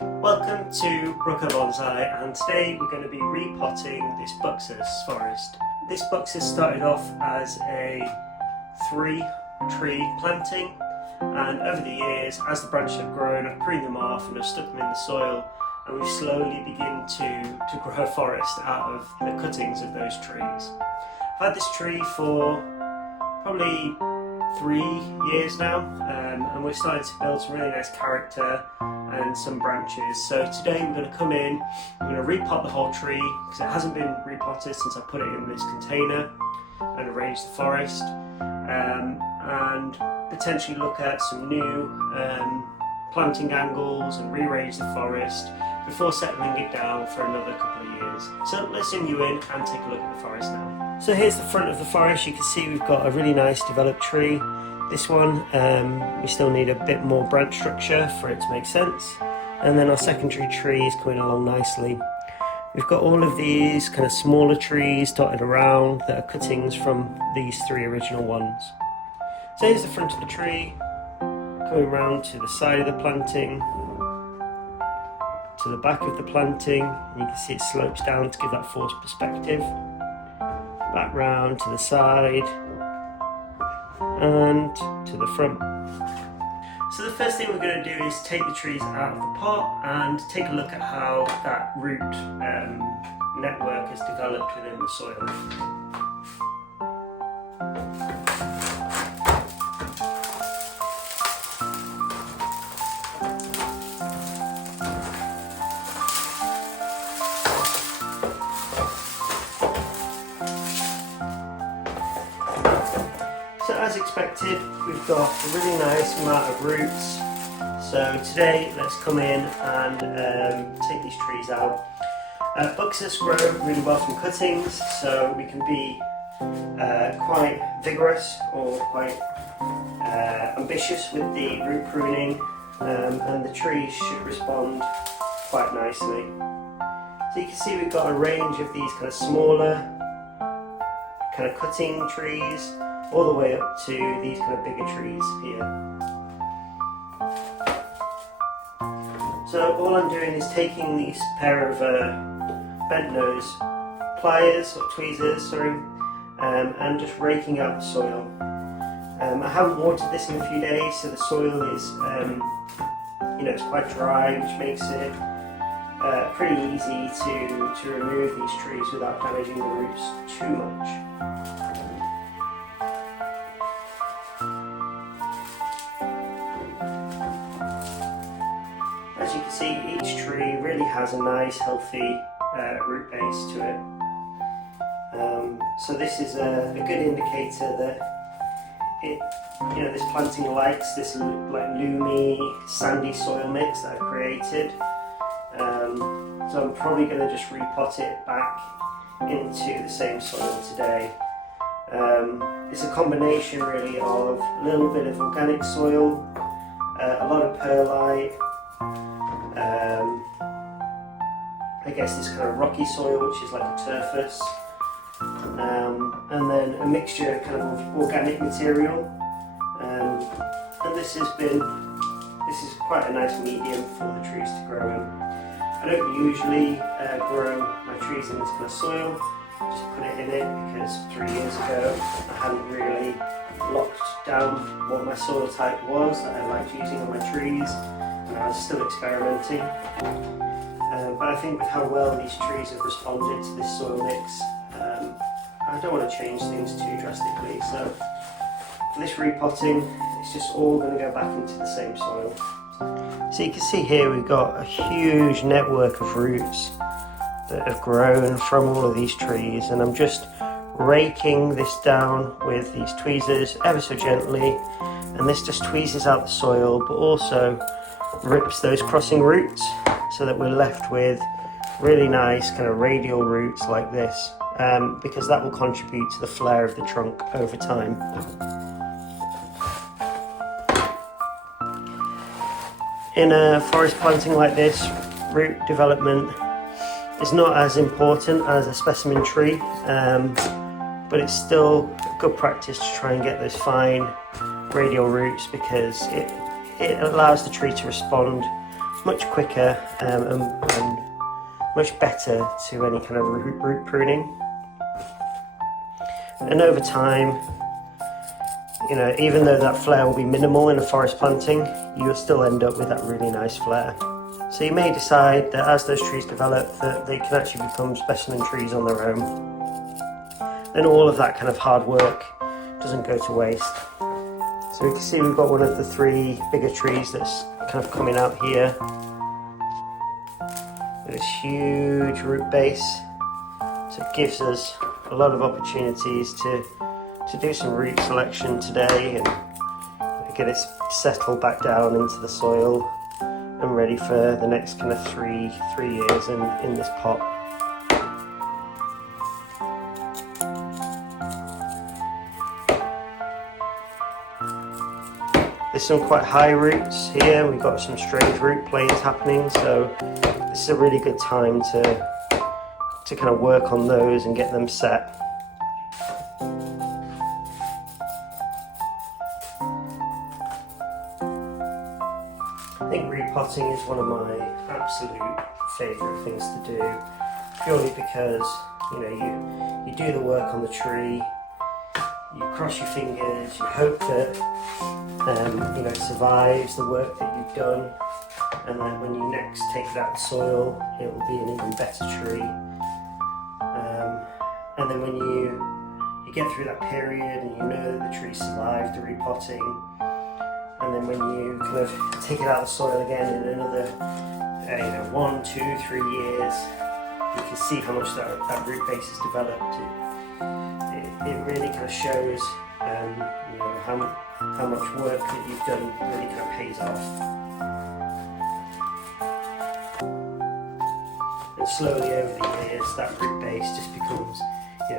Welcome to Buxus Bonsai, and today we're going to be repotting this Buxus Forest. This Buxus started off as a 3-tree planting, and over the years, as the branches have grown, I've pruned them off and I've stuck them in the soil, and we've slowly begun to grow a forest out of the cuttings of those trees. I've had this tree for probably 3 years now, and we're starting to build some really nice character and some branches. So today we're going to come in, we're going to repot the whole tree because it hasn't been repotted since I put it in this container, and arrange the forest, and potentially look at some new planting angles and rearrange the forest before settling it down for another couple of years. So let's zoom you in and take a look at the forest now. So here's the front of the forest. You can see we've got a really nice developed tree. This one, we still need a bit more branch structure for it to make sense. And then our secondary tree is coming along nicely. We've got all of these kind of smaller trees dotted around that are cuttings from these 3 original ones. So here's the front of the tree, coming around to the side of the planting, to the back of the planting, and you can see it slopes down to give that forced perspective. Back round to the side and to the front. So the first thing we're going to do is take the trees out of the pot and take a look at how that root network has developed within the soil. So as expected, we've got a really nice amount of roots. So today let's come in and take these trees out. Buxus grow really well from cuttings, so we can be quite vigorous or quite ambitious with the root pruning, and the trees should respond quite nicely. So you can see we've got a range of these kind of smaller kind of cutting trees, all the way up to these kind of bigger trees here. So all I'm doing is taking these pair of bent nose pliers or tweezers, and just raking out the soil. I haven't watered this in a few days, so the soil is, it's quite dry, which makes it pretty easy to remove these trees without damaging the roots too much. As you can see, each tree really has a nice healthy root base to it. So this is a good indicator that this planting likes this like loomy, sandy soil mix that I've created. So I'm probably going to just repot it back into the same soil today. It's a combination really of a little bit of organic soil, a lot of perlite, I guess this kind of rocky soil which is like a turfus, and then a mixture kind of organic material, and this is quite a nice medium for the trees to grow in. I don't usually grow my trees in this kind of soil, just put it in it because 3 years ago I hadn't really locked down what my soil type was that I liked using on my trees, and I was still experimenting. But I think with how well these trees have responded to this soil mix, I don't want to change things too drastically. So for this repotting, it's just all going to go back into the same soil. So you can see here we've got a huge network of roots that have grown from all of these trees, and I'm just raking this down with these tweezers ever so gently, and this just tweezes out the soil but also rips those crossing roots so that we're left with really nice kind of radial roots like this, because that will contribute to the flare of the trunk over time. In a forest planting like this, root development is not as important as a specimen tree, but it's still good practice to try and get those fine radial roots, because it allows the tree to respond much quicker and much better to any kind of root pruning. And over time, you know, even though that flare will be minimal in a forest planting, you'll still end up with that really nice flare. So you may decide that as those trees develop that they can actually become specimen trees on their own. And all of that kind of hard work doesn't go to waste. So we can see we've got one of the 3 bigger trees that's kind of coming out here. This huge root base. So it gives us a lot of opportunities to do some root selection today and get it settled back down into the soil and ready for the next kind of three years in this pot. There's some quite high roots here, we've got some strange root planes happening, so this is a really good time to kind of work on those and get them set. I think repotting is one of my absolute favourite things to do, purely because you do the work on the tree, you cross your fingers, you hope that it survives the work that you've done, and then when you next take it out of the soil, it will be an even better tree. And then when you get through that period and you know that the tree survived the repotting, and then when you kind of take it out of the soil again in another 1, 2, 3 years, you can see how much that root base has developed. It really kind of shows how much work that you've done really kind of pays off. And slowly over the years that root base just becomes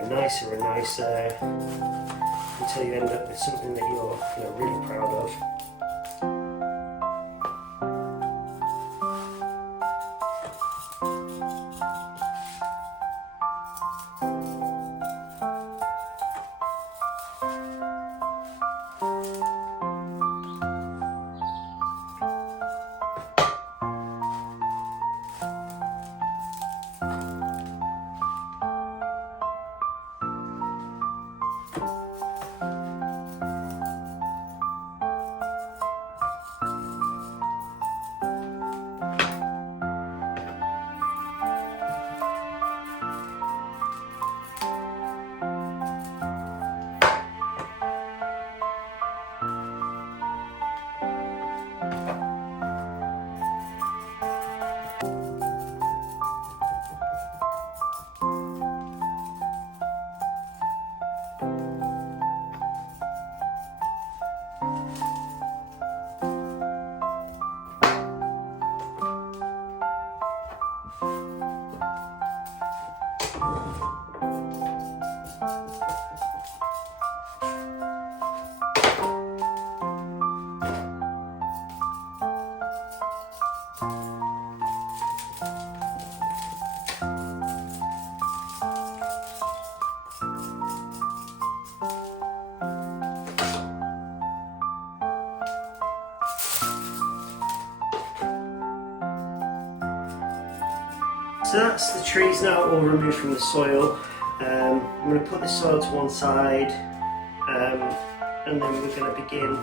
nicer and nicer until you end up with something that you're really proud of. So that's the trees now all removed from the soil. I'm going to put this soil to one side and then we're going to begin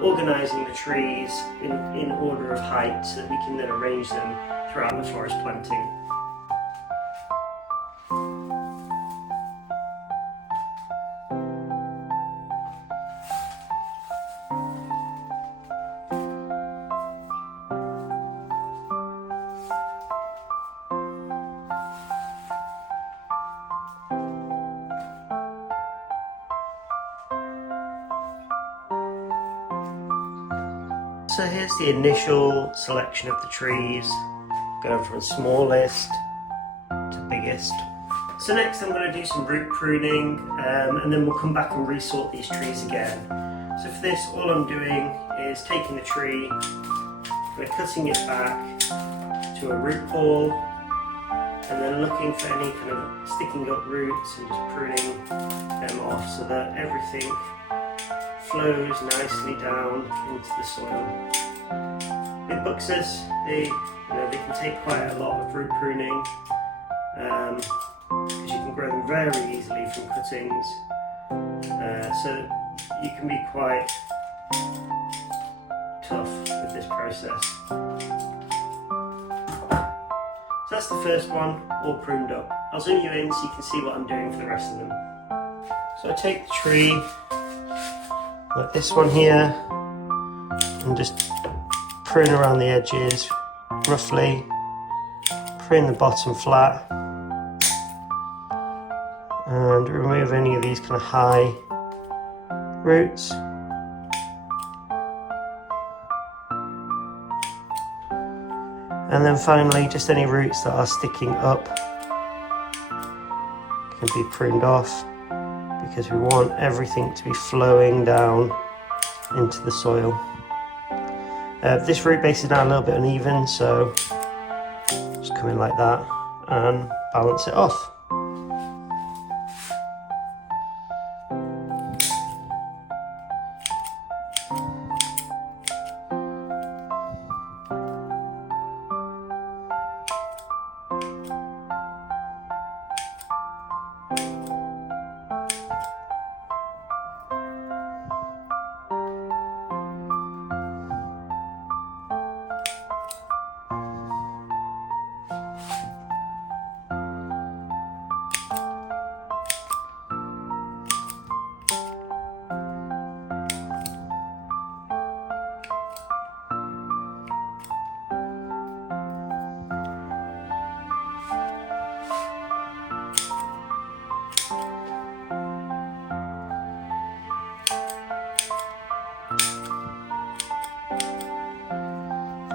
organising the trees in order of height so that we can then arrange them throughout the forest planting. So here's the initial selection of the trees, going from smallest to biggest. So next I'm going to do some root pruning and then we'll come back and resort these trees again. So for this all I'm doing is taking the tree, kind of cutting it back to a root ball and then looking for any kind of sticking up roots and just pruning them off so that everything flows nicely down into the soil. with Buxus, they can take quite a lot of root pruning because you can grow them very easily from cuttings. So you can be quite tough with this process. So that's the first one, all pruned up. I'll zoom you in so you can see what I'm doing for the rest of them. So I take the tree, like this one here, and just prune around the edges roughly, prune the bottom flat, and remove any of these kind of high roots. And then finally, just any roots that are sticking up can be pruned off, because we want everything to be flowing down into the soil. This root base is now a little bit uneven, so just come in like that and balance it off.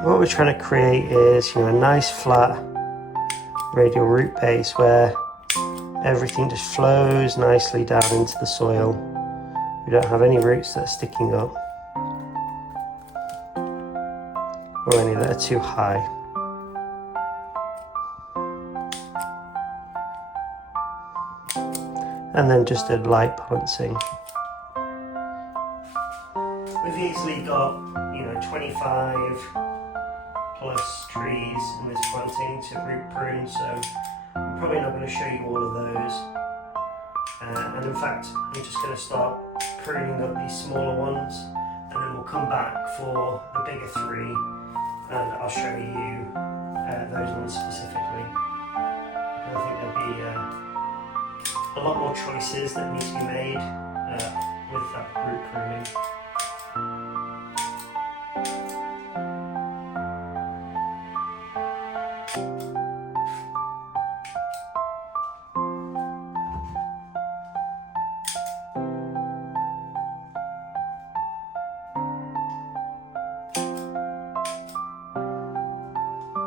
What we're trying to create is, a nice flat radial root base where everything just flows nicely down into the soil. We don't have any roots that are sticking up or any that are too high. And then just a light balancing. We've easily got 25 plus trees in this planting to root prune, so I'm probably not going to show you all of those. And in fact, I'm just going to start pruning up these smaller ones, and then we'll come back for the bigger three, and I'll show you those ones specifically. And I think there'll be a lot more choices that need to be made with that root pruning.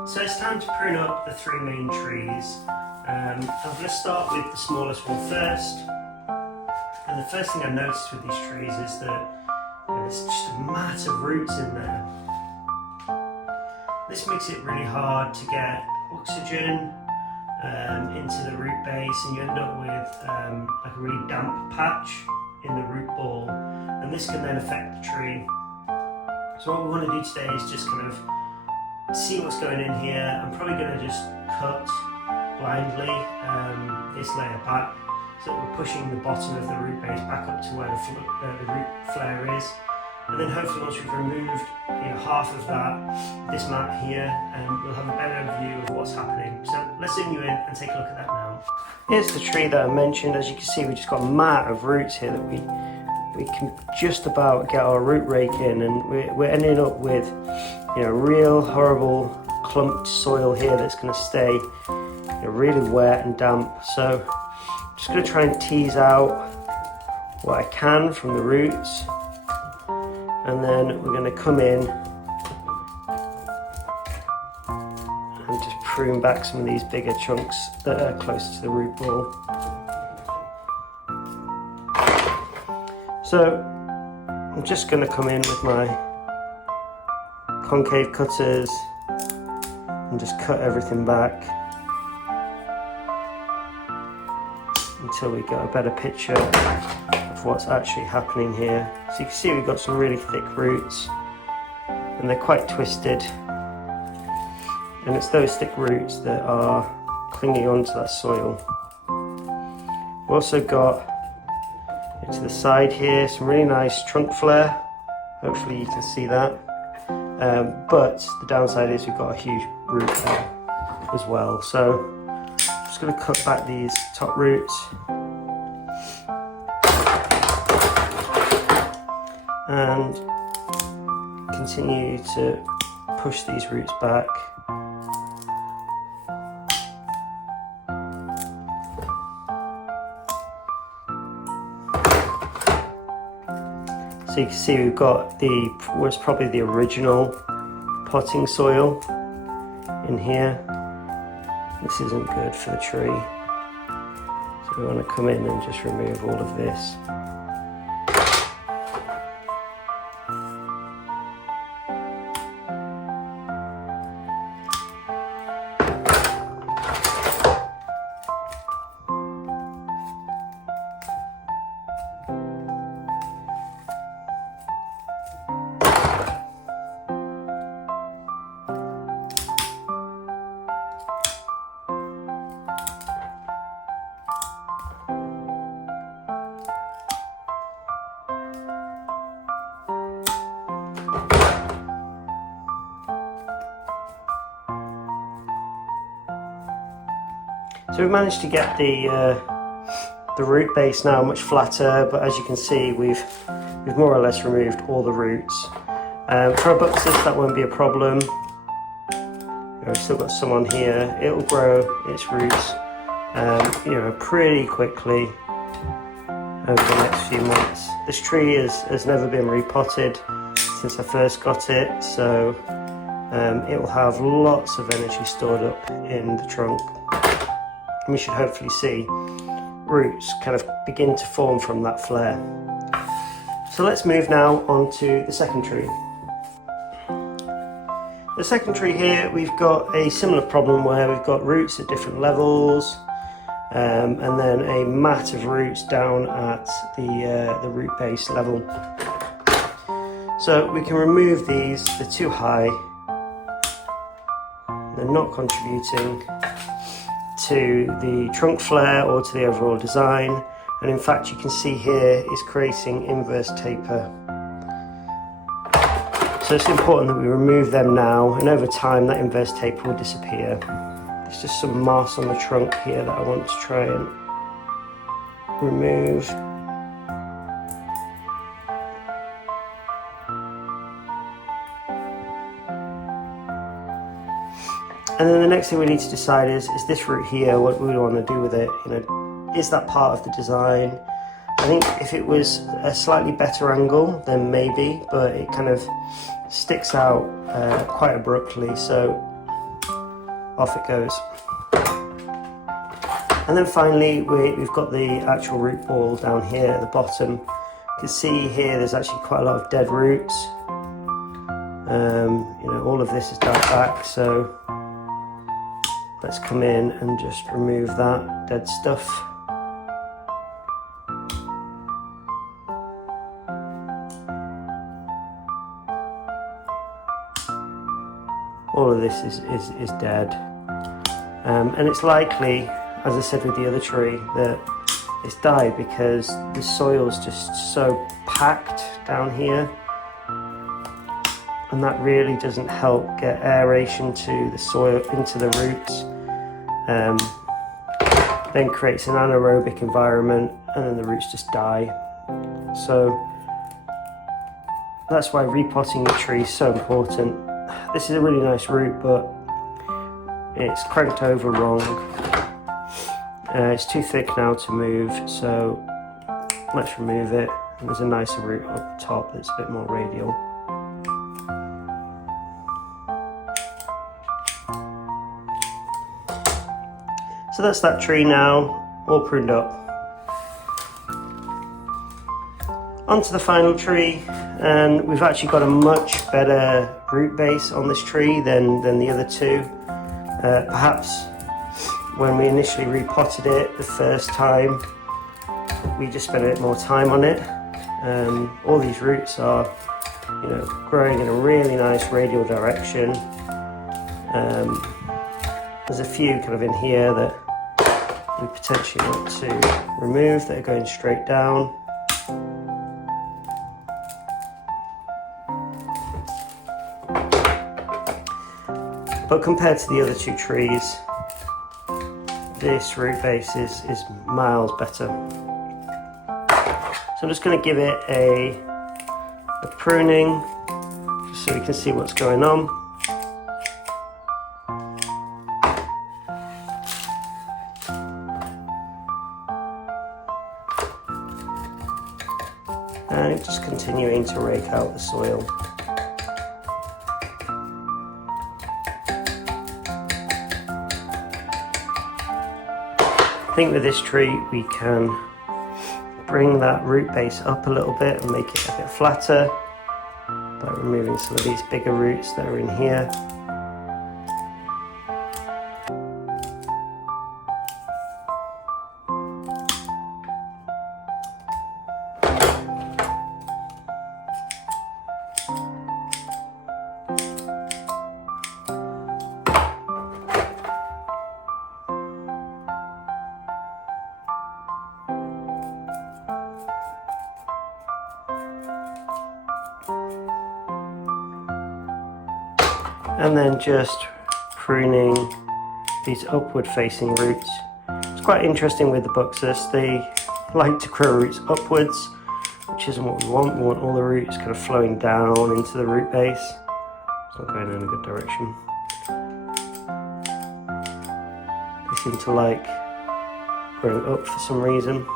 So it's time to prune up the three main trees. I'm going to start with the smallest one first. And the first thing I noticed with these trees is that there's just a mat of roots in there. This makes it really hard to get oxygen into the root base, and you end up with like a really damp patch in the root ball, and this can then affect the tree. So what we want to do today is just kind of see what's going in here. I'm probably going to just cut blindly this layer back, so that we're pushing the bottom of the root base back up to where the root flare is, and then hopefully once we've removed half of this mat here, we'll have a better view of what's happening. So let's zoom you in and take a look at that now. Here's the tree that I mentioned. As you can see, we just got a mat of roots here that we can just about get our root rake in, and we're ending up with real horrible clumped soil here that's going to stay really wet and damp. So I'm just going to try and tease out what I can from the roots, and then we're going to come in and just prune back some of these bigger chunks that are closer to the root ball. So I'm just going to come in with my concave cutters and just cut everything back until we get a better picture of what's actually happening here. So you can see we've got some really thick roots, and and they're quite twisted, and it's those thick roots that are clinging onto that soil. We've also got to the side here some really nice trunk flare. Hopefully you can see that, but the downside is we've got a huge root there as well. So I'm just going to cut back these top roots and continue to push these roots back. So you can see we've got what's probably the original potting soil in here. This isn't good for the tree, so we want to come in and just remove all of this. So we've managed to get the root base now much flatter, but as you can see we've more or less removed all the roots. For our Buxus that won't be a problem. We've still got some on here. It'll grow its roots pretty quickly over the next few months. This tree has never been repotted since I first got it, so it will have lots of energy stored up in the trunk. And we should hopefully see roots kind of begin to form from that flare. So let's move now on to the second tree. The second tree here, we've got a similar problem where we've got roots at different levels, and then a mat of roots down at the root base level. So we can remove these, they're too high, they're not contributing to the trunk flare or to the overall design, and in fact you can see here is creating inverse taper. So it's important that we remove them now, and over time that inverse taper will disappear. There's just some moss on the trunk here that I want to try and remove. And then the next thing we need to decide is this root here, what we want to do with it. Is that part of the design? I think if it was a slightly better angle, then maybe, but it kind of sticks out quite abruptly, so off it goes. And then finally, we've got the actual root ball down here at the bottom. You can see here there's actually quite a lot of dead roots. All of this is died back, so let's come in and just remove that dead stuff. All of this is dead. And it's likely, as I said with the other tree, that it's died because the soil's just so packed down here. And that really doesn't help get aeration to the soil, into the roots. Then creates an anaerobic environment, and then the roots just die. So that's why repotting the tree is so important. This is a really nice root, but it's cranked over wrong. It's too thick now to move, so let's remove it. And there's a nicer root up top that's a bit more radial. So that's that tree now, all pruned up. Onto the final tree, and we've actually got a much better root base on this tree than the other two. Perhaps when we initially repotted it the first time, we just spent a bit more time on it. All these roots are growing in a really nice radial direction. There's a few kind of in here that we potentially want to remove that are going straight down. But compared to the other two trees, this root base is miles better. So I'm just going to give it a pruning, just so we can see what's going on. And just continuing to rake out the soil. I think with this tree we can bring that root base up a little bit and make it a bit flatter by removing some of these bigger roots that are in here. And then just pruning these upward facing roots. It's quite interesting with the Buxus, they like to grow roots upwards, which isn't what we want. We want all the roots kind of flowing down into the root base. It's not going in a good direction. They seem to like growing up for some reason.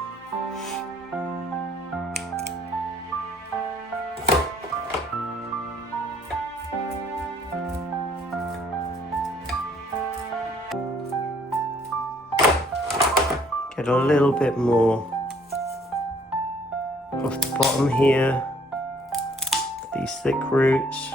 Get a little bit more off the bottom here, these thick roots.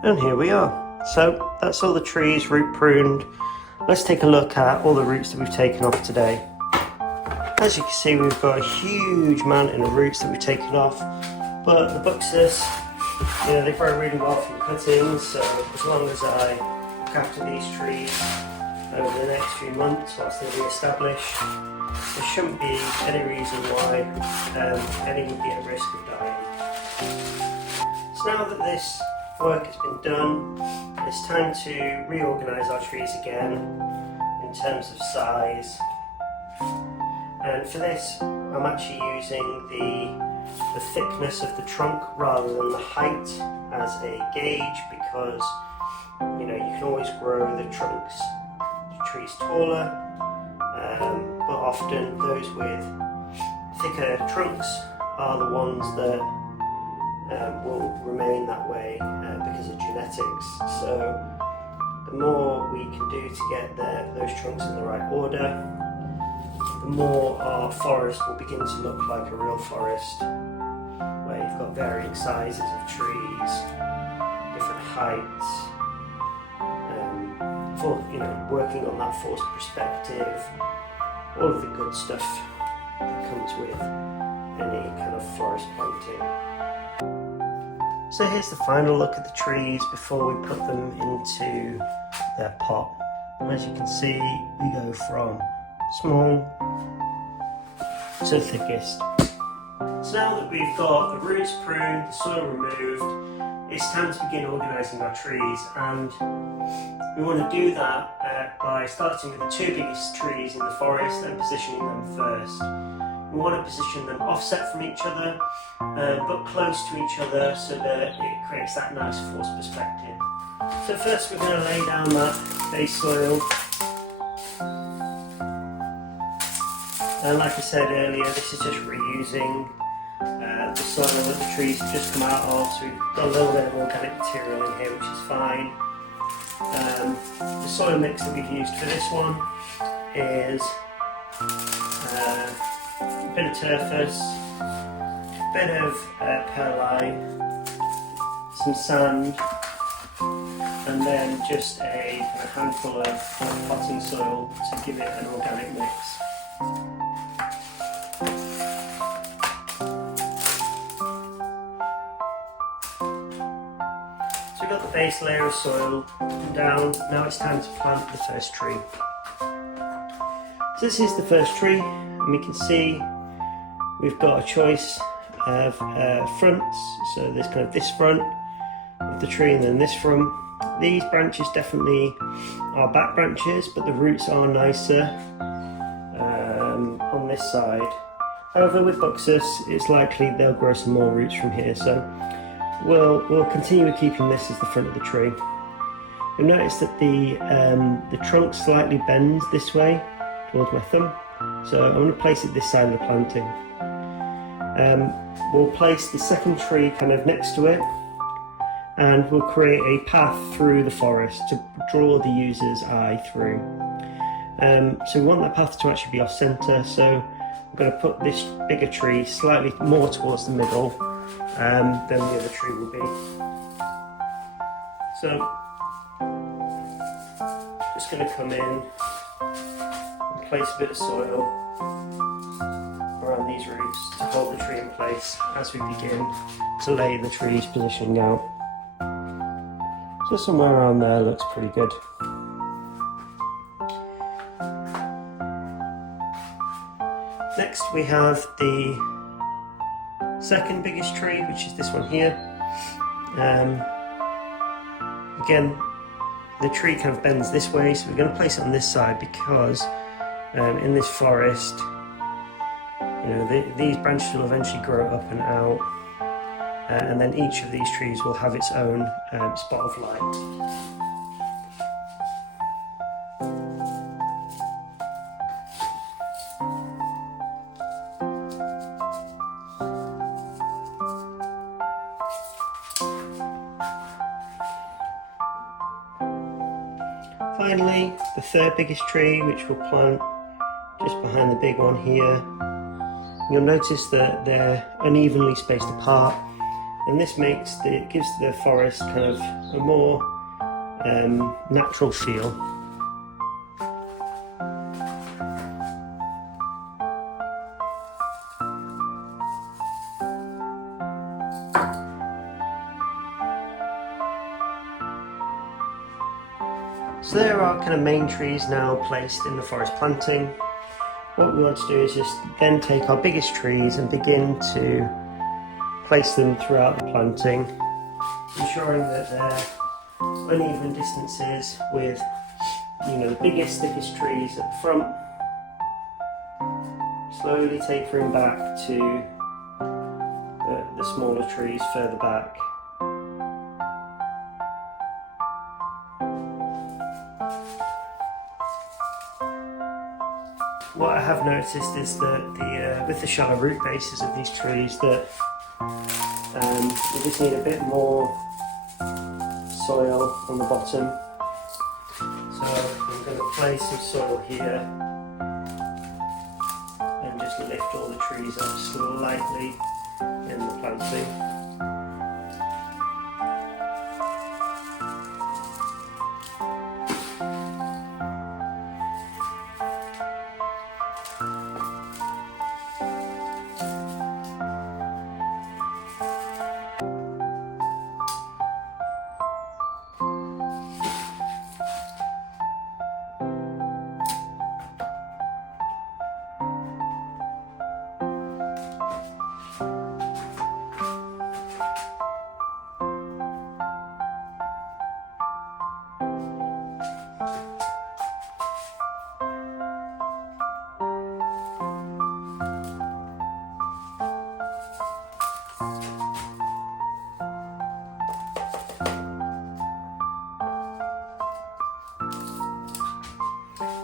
And here we are. So that's all the trees root pruned. Let's take a look at all the roots that we've taken off today. As you can see, we've got a huge mountain of roots that we've taken off, but the Buxus, they grow really well from cuttings, so as long as I look after these trees over the next few months whilst they re-establish, there shouldn't be any reason why any would be at risk of dying. So now that this work has been done, it's time to reorganise our trees again in terms of size. And for this, I'm actually using the thickness of the trunk rather than the height as a gauge, because you can always grow the trees taller, but often those with thicker trunks are the ones that will remain that way because of genetics. So the more we can do to get those trunks in the right order, the more our forest will begin to look like a real forest, where you've got varying sizes of trees, different heights, working on that forced perspective, all of the good stuff that comes with any kind of forest planting. So here's the final look at the trees before we put them into their pot. As you can see, we go from small to the thickest. So now that we've got the roots pruned, the soil removed, it's time to begin organising our trees, and we want to do that by starting with the two biggest trees in the forest and positioning them first. We want to position them offset from each other, but close to each other, so that it creates that nice forced perspective. So first we're going to lay down that base soil. And like I said earlier, this is just reusing the soil that the trees have just come out of, so we've got a little bit of organic material in here, which is fine. The soil mix that we've used for this one is a bit of turfus, a bit of perlite, some sand, and then just a handful of potting soil to give it an organic mix. So we've got the base layer of soil down, now it's time to plant the first tree. So this is the first tree, and we can see we've got a choice of fronts, so there's kind of this front of the tree and then this front. These branches definitely are back branches, but the roots are nicer on this side. However, with Buxus, it's likely they'll grow some more roots from here, so we'll continue keeping this as the front of the tree. You'll notice that the trunk slightly bends this way towards my thumb, so I'm going to place it this side of the planting. We'll place the second tree kind of next to it, and we'll create a path through the forest to draw the user's eye through. So we want that path to actually be off centre, so I'm going to put this bigger tree slightly more towards the middle than the other tree will be. So just going to come in and place a bit of soil around these roots to hold the tree in place as we begin to lay the tree's positioning out. So somewhere around there looks pretty good. Next we have the second biggest tree, which is this one here. Again, the tree kind of bends this way, so we're going to place it on this side because in this forest, you know, these branches will eventually grow up and out. And then each of these trees will have its own spot of light. Finally, the third biggest tree, which we'll plant just behind the big one here. You'll notice that they're unevenly spaced apart. And this gives the forest kind of a more natural feel. So there are kind of main trees now placed in the forest planting. What we want to do is just then take our biggest trees and begin to place them throughout the planting, ensuring that they're uneven distances with, you know, the biggest, thickest trees at the front, slowly tapering back to the smaller trees further back. What I have noticed is that with the shallow root bases of these trees, that we just need a bit more soil on the bottom. So I'm going to place some soil here and just lift all the trees up slightly in the planting.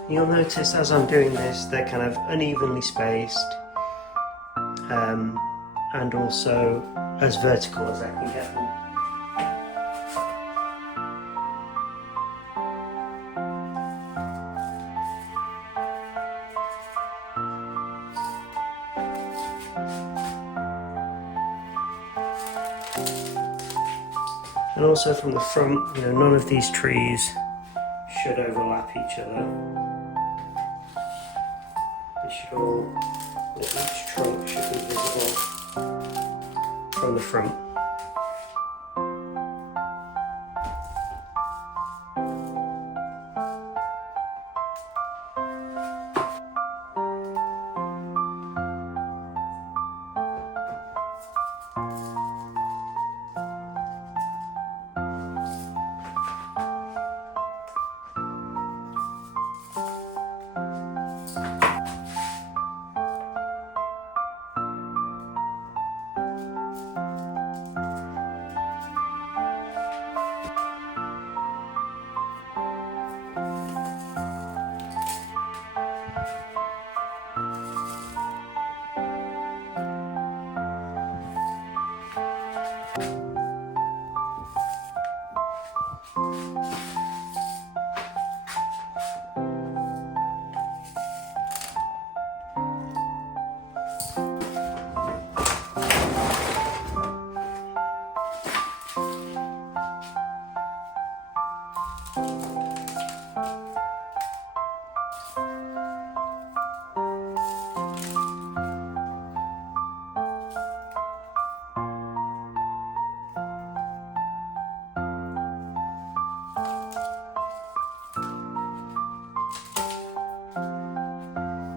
You'll notice as I'm doing this, they're kind of unevenly spaced and also as vertical as I can get them. And also from the front, none of these trees should overlap each other. Each trunk should be visible from the front.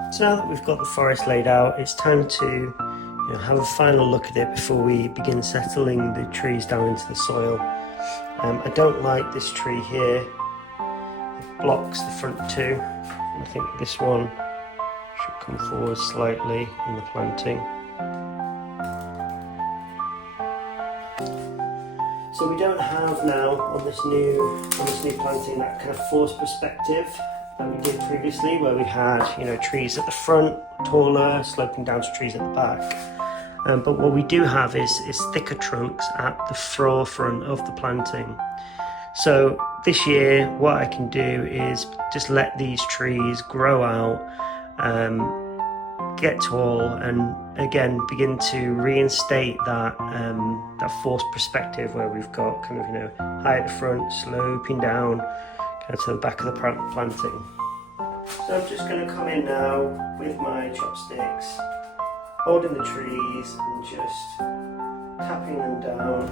So now that we've got the forest laid out, it's time to have a final look at it before we begin settling the trees down into the soil. I don't like this tree here. It blocks the front two. I think this one should come forward slightly in the planting. So we don't have now on this new planting that kind of forced perspective that we did previously, where we had trees at the front, taller, sloping down to trees at the back. But what we do have is thicker trunks at the forefront of the planting. So this year, what I can do is just let these trees grow out, get tall, and again begin to reinstate that forced perspective where we've got kind of high at the front, sloping down to the back of the planting. So I'm just going to come in now with my chopsticks, holding the trees and just tapping them down,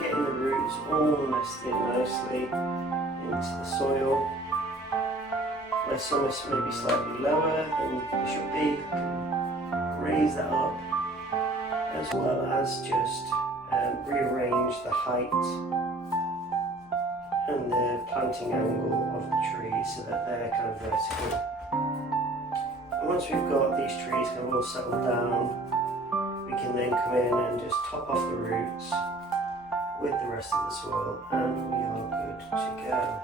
getting the roots all nested nicely into the soil. Where some are maybe slightly lower than they should be, raise that up, as well as just rearrange the height and the planting angle of the trees so that they're kind of vertical. And once we've got these trees kind of all settled down, we can then come in and just top off the roots with the rest of the soil, and we are good to go.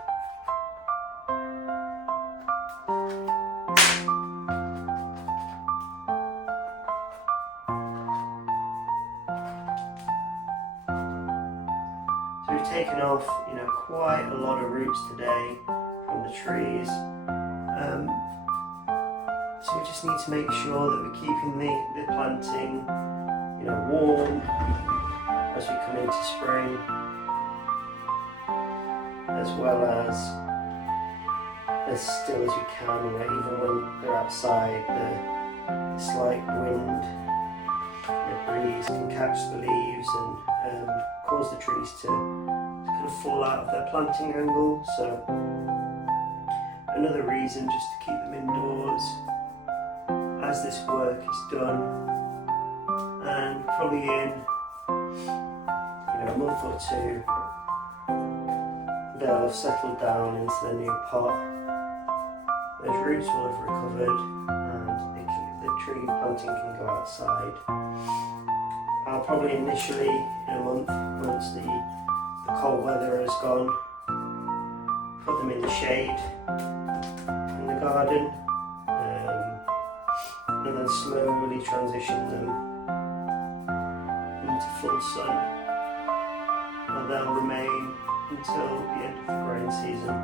Taken off, quite a lot of roots today from the trees. So we just need to make sure that we're keeping the planting, warm as we come into spring, as well as still as we can. Even when they're outside, the slight wind, breeze can catch the leaves and cause the trees to kind of fall out of their planting angle. So another reason just to keep them indoors as this work is done, and probably in a month or two they'll have settled down into their new pot. Those roots will have recovered and the tree planting can go outside. I'll probably initially, in a month, once the cold weather has gone, put them in the shade in the garden, and then slowly transition them into full sun, and they'll remain until the end of the growing season.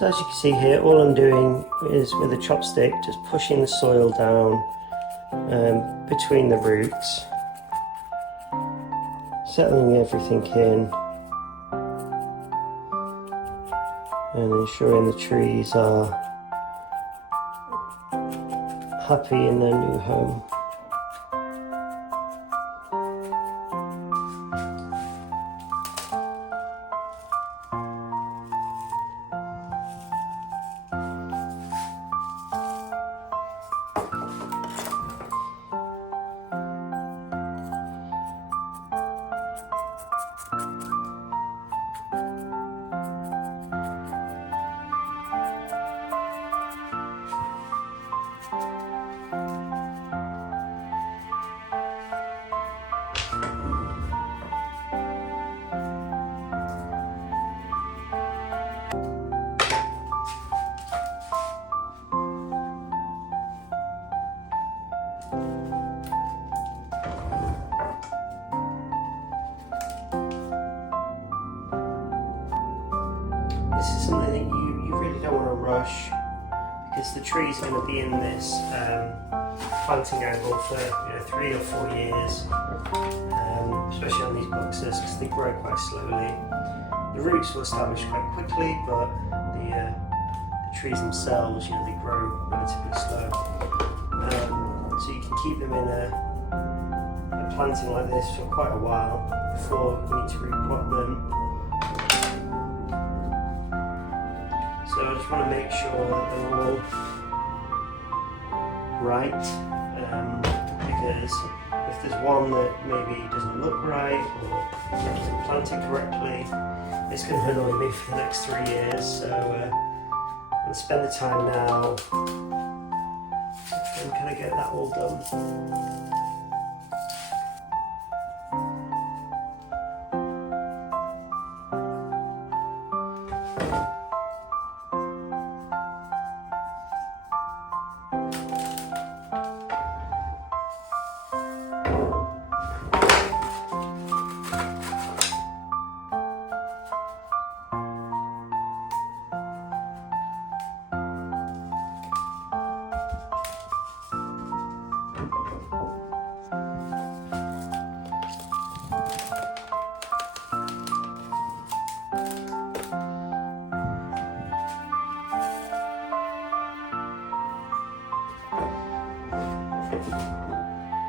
So as you can see here, all I'm doing is with a chopstick just pushing the soil down between the roots, settling everything in and ensuring the trees are happy in their new home. This is something that you really don't want to rush, because the trees are going to be in this planting angle for 3 or 4 years, especially on these Buxus, because they grow quite slowly. The roots will establish quite quickly, but the trees themselves, they grow relatively slow. So you can keep them in a planting like this for quite a while before you need to repot them. So I just want to make sure that they're all right, because if there's one that maybe doesn't look right or isn't planted correctly, it's going to annoy me for the next 3 years. So I'm going to spend the time now and kind of get that all done.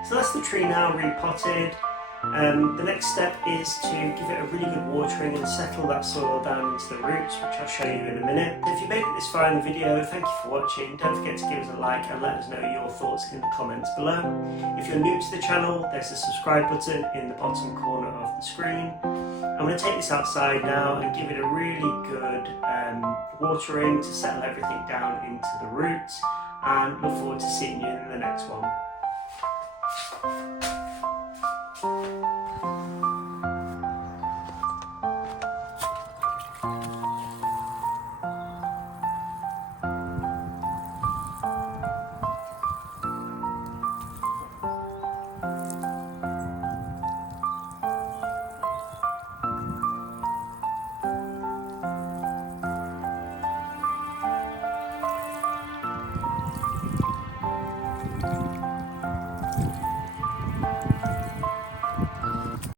So that's the tree now repotted. The next step is to give it a really good watering and settle that soil down into the roots, which I'll show you in a minute. If you made it this far in the video, thank you for watching. Don't forget to give us a like and let us know your thoughts in the comments below. If you're new to the channel, there's a subscribe button in the bottom corner of the screen. I'm going to take this outside now and give it a really good watering to settle everything down into the roots, and look forward to seeing you in the next one.